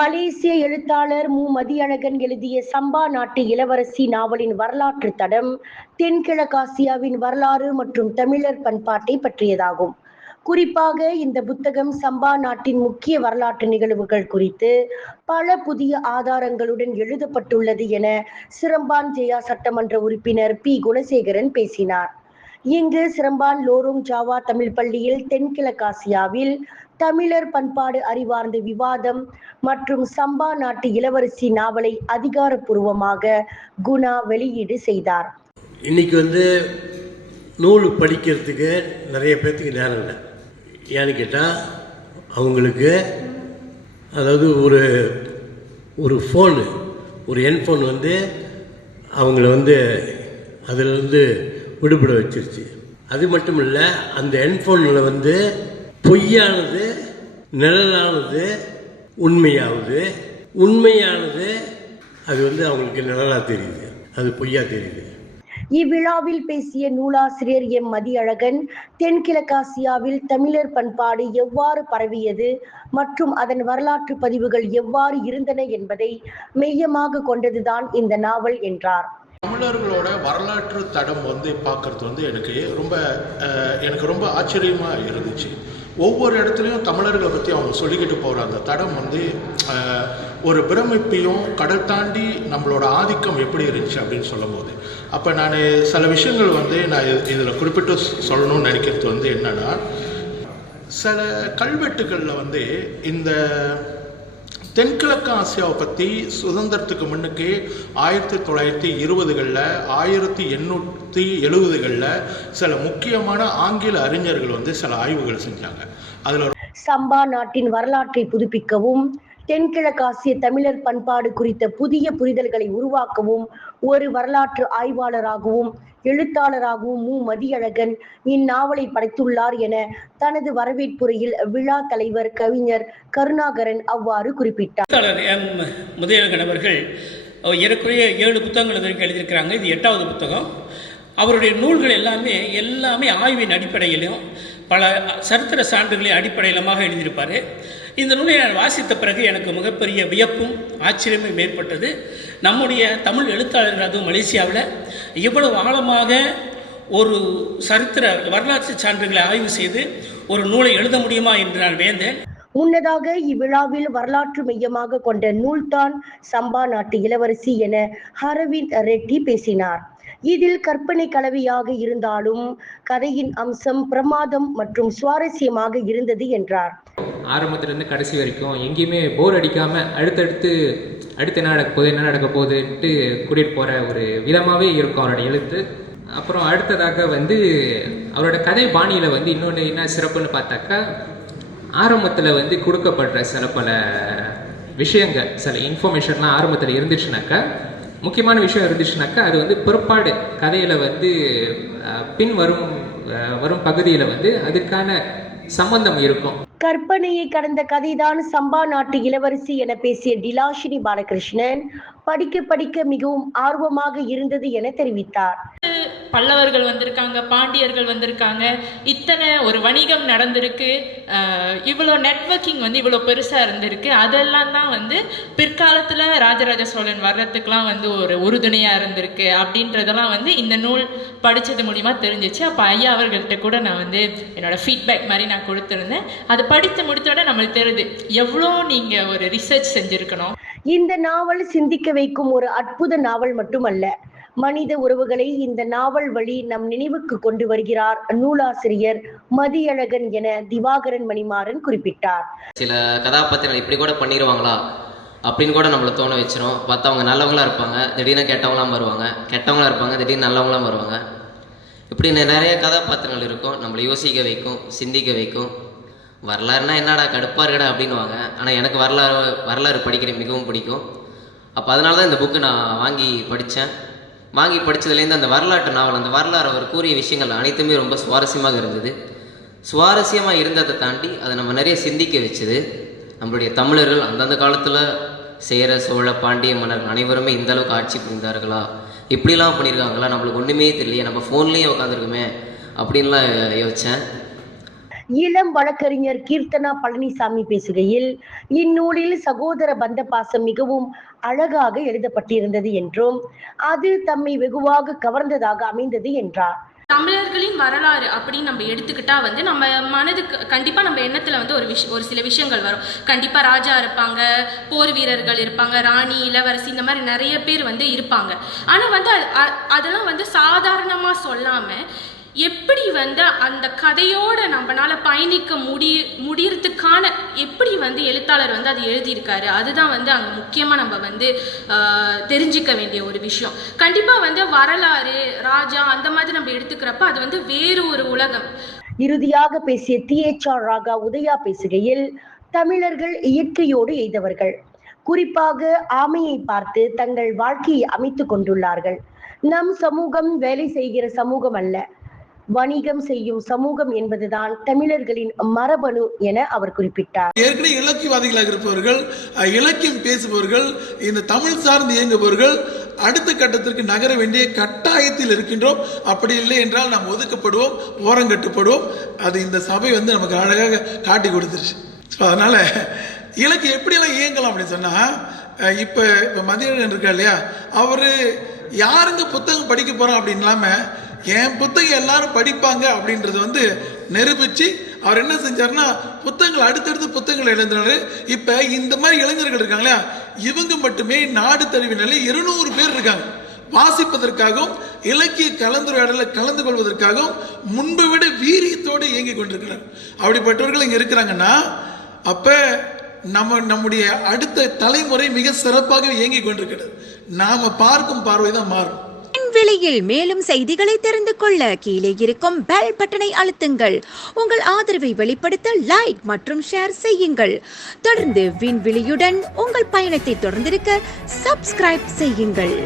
மலேசிய எழுத்தாளர் மு. மதியழகன் எழுதிய சம்பா நாட்டு இளவரசி நாவலின் வரலாற்று தடம் தென்கிழக்காசியாவின் வரலாறு மற்றும் தமிழர் பண்பாட்டை பற்றியதாகும். குறிப்பாக இந்த புத்தகம் சம்பா நாட்டின் முக்கிய வரலாற்று நிகழ்வுகள் குறித்து பல புதிய ஆதாரங்களுடன் எழுதப்பட்டுள்ளது என சிரம்பான் ஜெயா சட்டமன்ற உறுப்பினர் பி. குணசேகரன் பேசினார். இங்கு சிரம்பான் லோரோங் ஜாவா தமிழ் பள்ளியில் தென்கிழக்காசியாவில் தமிழர் பண்பாடு அறிவார்ந்த விவாதம் மற்றும் சம்பா நாட்டு இளவரசி நாவலை அதிகாரப்பூர்வமாக குணா வெளியீடு செய்தார். இன்னைக்கு நூல் படிக்கிறதுக்கு நிறைய பேர்த்துக்கு நேரம் இல்லை. ஏன்னு கேட்டால் அவங்களுக்கு அதாவது ஒரு ஃபோனு ஒரு என்ஃபோன் அவங்கள அதிலிருந்து விடுபட வச்சிருச்சு. அது மட்டும் இல்லை, அந்த என்ஃபோனில் பொய்யானது நிழலானது உண்மையாகுது, உண்மையானது அது அவங்களுக்கு நிழலாக தெரியுது, அது பொய்யா தெரியுது. இவ்விழாவில் பேசிய நூலாசிரியர் எம். மதியழகன் தென்கிழக்காசியாவில் தமிழர் பண்பாடு எவ்வாறு பரவியது மற்றும் அதன் வரலாற்று பதிவுகள் எவ்வாறு இருந்தன என்பதை மையமாக கொண்டதுதான் இந்த நாவல் என்றார். தமிழர்களோட வரலாற்று தடம் பார்க்கறது எனக்கு ரொம்ப ஆச்சரியமாக இருந்துச்சு. ஒவ்வொரு இடத்துலையும் தமிழர்களை பற்றி அவங்க சொல்லிக்கிட்டு போகிற அந்த தடம் ஒரு பிரமிப்பையும் கடல் தாண்டி நம்மளோட ஆதிக்கம் எப்படி இருந்துச்சு அப்படின்னு சொல்லும் போது அப்போ நான் சில விஷயங்கள் நான் இதில் குறிப்பிட்டு சொல்லணும்னு நினைக்கிறது என்னென்னா, சில கல்வெட்டுகளில் இந்த தென்கிழக்கு ஆசியாவை பற்றி சுதந்திரத்துக்கு முன்னுக்கு 1920களில் 1870களில் சில முக்கியமான ஆங்கில அறிஞர்கள் சில ஆய்வுகள் செஞ்சாங்க. அதில் சம்பா நாட்டின் வரலாற்றை புதுப்பிக்கவும் தென்கிழக்காசிய தமிழர் பண்பாடு குறித்த புதிய புரிதல்களை உருவாக்கவும் ஒரு வரலாற்று ஆய்வாளராகவும் எழுத்தாளராகவும் மு. மதியழகன் இந்நாவலை படைத்துள்ளார் என தனது வரவேற்புரையில் விழா தலைவர் கவிஞர் கருணாகரன் அவ்வாறு குறிப்பிட்டார். மதியழகன் அவர்கள் ஏறக்குறைய 7 புத்தகங்கள் எழுதியிருக்கிறாங்க. இது 8வது புத்தகம். அவருடைய நூல்கள் எல்லாமே ஆய்வின் அடிப்படையிலும் பல சரித்திர சான்றுகளின் அடிப்படையிலுமாக எழுதியிருப்பார். இந்த நூலை நான் வாசித்த பிறகு எனக்கு மிகப்பெரிய வியப்பும் ஆச்சரியமும் ஏற்பட்டது. நம்முடைய தமிழ் எழுத்தாளர்கள் அதுவும் மலேசியாவில் இவ்வளவு ஆழமாக ஒரு சரித்திர வரலாற்று சான்றுகளை ஆய்வு செய்து ஒரு நூலை எழுத முடியுமா என்று நான் வியந்தேன். முன்னதாக இவ்விழாவில் வரலாற்று மையமாக கொண்ட நூல்தான் சம்பா நாட்டு இளவரசி என அரவிந்த் ரெட்டி பேசினார். இதில் கற்பனை கலவையாக இருந்தாலும் கதையின் அம்சம் பிரமாதம் மற்றும் சுவாரஸ்யமாக இருந்தது என்றார். ஆரம்பத்திலேருந்து கடைசி வரைக்கும் எங்கேயுமே போர் அடிக்காமல் அடுத்து என்ன நடக்க போகுதுன்ட்டு கூட்டிகிட்டு போகிற ஒரு விதமாகவே இருக்கும் அவரோட எழுத்து. அப்புறம் அடுத்ததாக அவரோட கதை பாணியில் இன்னொன்று என்ன சிறப்புன்னு பார்த்தாக்கா, ஆரம்பத்தில் கொடுக்கப்படுற சில பல விஷயங்கள் சில இன்ஃபர்மேஷன்லாம் ஆரம்பத்தில் இருந்துச்சுனாக்கா, முக்கியமான விஷயம் இருந்துச்சுனாக்கா அது பிற்பாடு கதையில் பின் வரும் பகுதியில் அதுக்கான சம்பந்தம் இருக்கும். கற்பனையை கடந்த கதைதான் சம்பா நாட்டு இளவரசி என பேசிய டிலாஷினி பாலகிருஷ்ணன் படிக்க மிகவும் ஆர்வமாக இருந்தது என தெரிவித்தார். பல்லவர்கள் வந்திருக்காங்க, பாண்டியர்கள் வந்திருக்காங்க, இத்தனை ஒரு வணிகம் நடந்திருக்கு, இவ்வளோ நெட்வொர்க்கிங் இவ்வளோ பெருசாக இருந்திருக்கு. அதெல்லாம் தான் பிற்காலத்தில் ராஜராஜ சோழன் வர்றதுக்கெலாம் ஒரு உறுதுணையாக இருந்திருக்கு அப்படின்றதெல்லாம் இந்த நூல் படித்தது மூலிமா தெரிஞ்சிச்சு. அப்போ ஐயா அவர்கள்ட்ட கூட நான் என்னோட ஃபீட்பேக் மாதிரி நான் கொடுத்துருந்தேன். அது படித்து முடித்தோட நம்மளுக்கு தெரியுது எவ்வளோ நீங்கள் ஒரு ரிசர்ச் செஞ்சுருக்கணும். இந்த நாவல் சிந்திக்க வைக்கும் ஒரு அற்புத நாவல் மட்டுமல்ல, மனித உறவுகளை இந்த நாவல் வழி நம் நினைவுக்கு கொண்டு வருகிறார் நூலாசிரியர் மதியழகன் என திவாகரன் மணிமாறன் குறிப்பிட்டார். சில கதாபாத்திரங்கள் இப்படி கூட பண்ணிடுவாங்களா அப்படின்னு கூட நம்மளை தோண வச்சிரும். பார்த்தா அவங்க நல்லவங்களா இருப்பாங்க, திடீர்னு கெட்டவங்களாம் வருவாங்க, கெட்டவங்களா இருப்பாங்க, திடீர்னு நல்லவங்களாம் வருவாங்க. இப்படி நிறைய கதாபாத்திரங்கள் இருக்கும், நம்மளை யோசிக்க வைக்கும், சிந்திக்க வைக்கும். வரலாறுனா என்னடா கடுப்பாக இருக்கடா அப்படின்வாங்க. ஆனால் எனக்கு வரலாறு படிக்கிற மிகவும் பிடிக்கும். அப்போ அதனால தான் இந்த புக்கு நான் வாங்கி படித்தேன். வாங்கி படித்ததுலேருந்து அந்த வரலாற்று நாவல், அந்த வரலாறு அவர் கூறிய விஷயங்கள் அனைத்துமே ரொம்ப சுவாரஸ்யமாக இருந்தது. சுவாரஸ்யமாக இருந்ததை தாண்டி அதை நம்ம நிறைய சிந்திக்க வச்சுது. நம்மளுடைய தமிழர்கள் அந்தந்த காலத்தில் சேர சோழ பாண்டிய மன்னர்கள் அனைவருமே இந்த அளவுக்கு ஆட்சி புரிந்தார்களா, இப்படிலாம் பண்ணியிருக்காங்களா, நம்மளுக்கு ஒன்றுமே தெரியலையே, நம்ம ஃபோன்லேயே உட்காந்துருக்குமே அப்படின்லாம் யோசித்தேன். இளம் வழக்கறிஞர் கீர்த்தனா பழனிசாமி பேசுகையில், இந்நூலில் சகோதர பந்த பாசம் மிகவும் அழகாக எழுதப்பட்டிருந்தது என்றும் அது தம்மை வெகுவாக கவர்ந்ததாக அமைந்தது என்றார். தமிழர்களின் வரலாறு அப்படின்னு நம்ம எடுத்துக்கிட்டா வந்து நம்ம மனதுக்கு கண்டிப்பாக நம்ம எண்ணத்தில் வந்து ஒரு சில விஷயங்கள் வரும். கண்டிப்பாக ராஜா இருப்பாங்க, போர் வீரர்கள் இருப்பாங்க, ராணி, இளவரசி, இந்த மாதிரி நிறைய பேர் வந்து இருப்பாங்க. ஆனால் வந்து அதெல்லாம் வந்து சாதாரணமாக சொல்லாமல் எப்படி வந்து அந்த கதையோட நம்மளால பயணிக்க முடியறதுக்கான எப்படி வந்து எழுத்தாளர் வந்து அதை எழுதியிருக்காரு, அதுதான் வந்து அங்கே முக்கியமாக நம்ம வந்து தெரிஞ்சிக்க வேண்டிய ஒரு விஷயம். கண்டிப்பாக வந்து வரலாறு, ராஜா அந்த மாதிரி நம்ம எடுத்துக்கிறப்ப அது வந்து வேறு ஒரு உலகம். இறுதியாக பேசிய THR ராகா உதயா பேசுகையில், தமிழர்கள் இயற்கையோடு எய்தவர்கள். குறிப்பாக ஆமையை பார்த்து தங்கள் வாழ்க்கையை அமைத்துக் கொண்டுள்ளார்கள். நம் சமூகம் வேலை செய்கிற சமூகம் அல்ல, வணிகம் செய்யும் சமூகம் என்பதுதான் தமிழர்களின் மரபணு என அவர் குறிப்பிட்டார். ஏற்கனவே இலக்கியவாதிகளாக இருப்பவர்கள், இலக்கியம் பேசுபவர்கள், இந்த தமிழ் சார்ந்து இயங்குபவர்கள் அடுத்த கட்டத்திற்கு நகர வேண்டிய கட்டாயத்தில் இருக்கின்றோம். அப்படி இல்லை என்றால் நாம் ஒதுக்கப்படுவோம், ஓரங்கட்டுப்படுவோம். அது இந்த சபை வந்து நமக்கு அழகாக காட்டி கொடுத்துருச்சு. ஸோ அதனால இலக்கியம் எப்படியெல்லாம் இயங்கலாம் அப்படின்னு சொன்னால், இப்போ மதியழகன் இருக்கா இல்லையா, அவர் யாருங்க புத்தகம் படிக்க போகிறோம் அப்படின்னு இல்லாமல் என் புத்தகம் எல்லாரும் படிப்பாங்க அப்படின்றத வந்து நிரூபித்து அவர் என்ன செஞ்சார்னா புத்தகங்கள் அடுத்தடுத்து புத்தகங்கள் எழுதினாரு. இப்போ இந்த மாதிரி இளைஞர்கள் இருக்காங்களா, இவங்க மட்டுமே நாடு தழுவினாலே 200 பேர் இருக்காங்க. வாசிப்பதற்காகவும் இலக்கிய கலந்துரையாடலில் கலந்து கொள்வதற்காகவும் முன்பை விட வீரியத்தோடு இயங்கி கொண்டிருக்கிறார். அப்படிப்பட்டவர்கள் இங்கே இருக்கிறாங்கன்னா அப்போ நம்முடைய அடுத்த தலைமுறை மிக சிறப்பாக இயங்கி கொண்டிருக்கிறது. நாம் பார்க்கும் பார்வை தான் மாறும். விண்வெளியில் மேலும் செய்திகளை தெரிந்து கொள்ள கீழே இருக்கும் பெல் பட்டனை அழுத்துங்கள். உங்கள் ஆதரவை வெளிப்படுத்த லைக் மற்றும் ஷேர் செய்யுங்கள். தொடர்ந்து விண்வெளியுடன் உங்கள் பயணத்தை தொடர்ந்திருக்க சப்ஸ்கிரைப் செய்யுங்கள்.